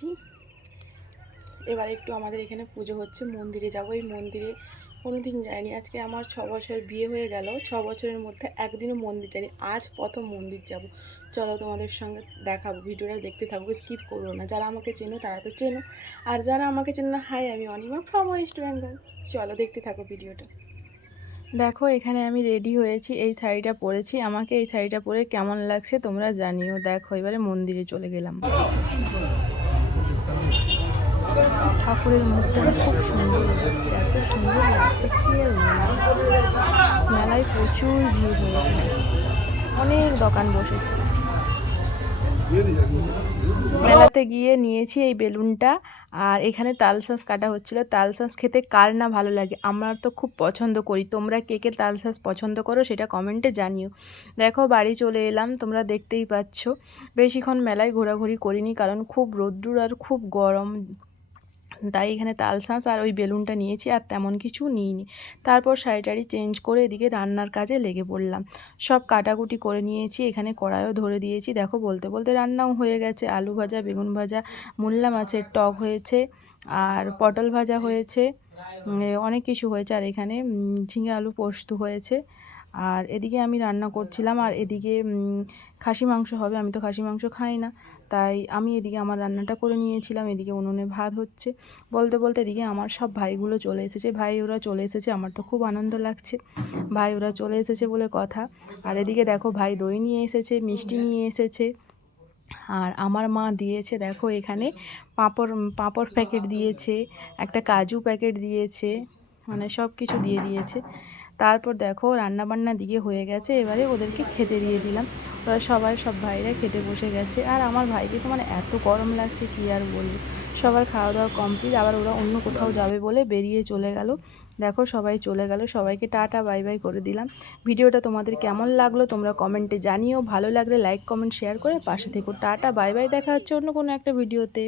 এসেছি। এবার একটু আমাদের এখানে পুজো হচ্ছে, মন্দিরে যাব। এই মন্দিরে কোনোদিন যাইনি। আজকে আমার 6 বছর বিয়ে হয়ে গেল, 6 বছরের মধ্যে একদিনও মন্দির যাইনি। আজ প্রথম মন্দির যাব। চলো তোমাদের সঙ্গে দেখাবো, ভিডিওটা দেখতে থাকবো, স্কিপ করবো না। যারা আমাকে চেনো তারা তো চেনো, আর যারা আমাকে চেনো না, হাই, আমি অনিমা ফ্রম ওয়েস্ট বেঙ্গল। চলো দেখতে থাকো ভিডিওটা। দেখো এখানে আমি রেডি হয়েছি, এই শাড়িটা পরেছি। আমাকে এই শাড়িটা পরে কেমন লাগছে তোমরা জানিও। দেখো এবারে মন্দিরে চলে গেলাম। ঠাকুরের মুখটা খুব সুন্দর লাগছে, এত সুন্দর লাগছে কি আর বলবো। মেলায় প্রচুর ভিড় হয়েছে, অনেক দোকান বসেছে। মেলাতে গিয়ে নিয়েছি এই বেলুনটা, আর এখানে তালশাঁস কাটা হচ্ছিল। তালশাঁস খেতে কার না ভালো লাগে, আমার তো খুব পছন্দ করি। তোমরা কে কে তালশাঁস পছন্দ করো সেটা কমেন্টে জানিও। দেখো বাড়ি চলে এলাম, তোমরা দেখতেই পাচ্ছ। বেশিক্ষণ মেলায় ঘোরাঘুরি করিনি, কারণ খুব রোদ্দুর আর খুব গরম, তাই এখানে তালশাঁস আর ওই বেলুনটা নিয়েছি, আর তেমন কিছু নিইনি। তারপর শাড়ি চেঞ্জ করে এদিকে রান্নার কাজে লেগে পড়লাম। সব কাটাকুটি করে নিয়েছি, এখানে কড়াইও ধরে দিয়েছি। দেখো বলতে বলতে রান্নাও হয়ে গেছে। আলু ভাজা, বেগুন ভাজা, মূলা মাছের টক হয়েছে, আর পটল ভাজা হয়েছে, অনেক কিছু হয়েছে। আর এখানে ঝিঙে আলু পোস্ত হয়েছে। আর এদিকে আমি রান্না করছিলাম, আর এদিকে খাসি মাংস হবে। আমি তো খাসি মাংস খাই না, তাই আমি এদিকে আমার রান্নাটা করে নিয়েছিলাম। এদিকে উনুনে ভাত হচ্ছে। বলতে বলতে এদিকে আমার সব ভাইগুলো চলে এসেছে। ভাই ওরা চলে এসেছে, আমার তো খুব আনন্দ লাগছে। ভাই ওরা চলে এসেছে বলে কথা। আর এদিকে দেখো ভাই দই নিয়ে এসেছে, মিষ্টি নিয়ে এসেছে। আর আমার মা দিয়েছে দেখো এখানে পাঁপড় পাঁপড় প্যাকেট দিয়েছে, একটা কাজু প্যাকেট দিয়েছে, মানে সব কিছু দিয়ে দিয়েছে। তারপর দেখো রান্নাবান্না দিকে হয়ে গেছে, এবারে ওদেরকে খেতে দিয়ে দিলাম। ওরা সব ভাইরা খেতে বসে গেছে। আর আমার ভাইকে তো মানে এত গরম লাগছে কি আর বলবো। সবার খাওয়া দাওয়া কমপ্লিট, আবার ওরা অন্য কোথাও যাবে বলে বেরিয়ে চলে গেল। দেখো সবাই চলে গেল, সবাইকে টাটা বাই বাই করে দিলাম। ভিডিওটা তোমাদের কেমন লাগলো তোমরা কমেন্টে জানিও। ভালো লাগলে লাইক কমেন্ট শেয়ার করে পাশে থেকো। টাটা বাই বাই, দেখা হচ্ছে অন্য কোনো একটা ভিডিওতে।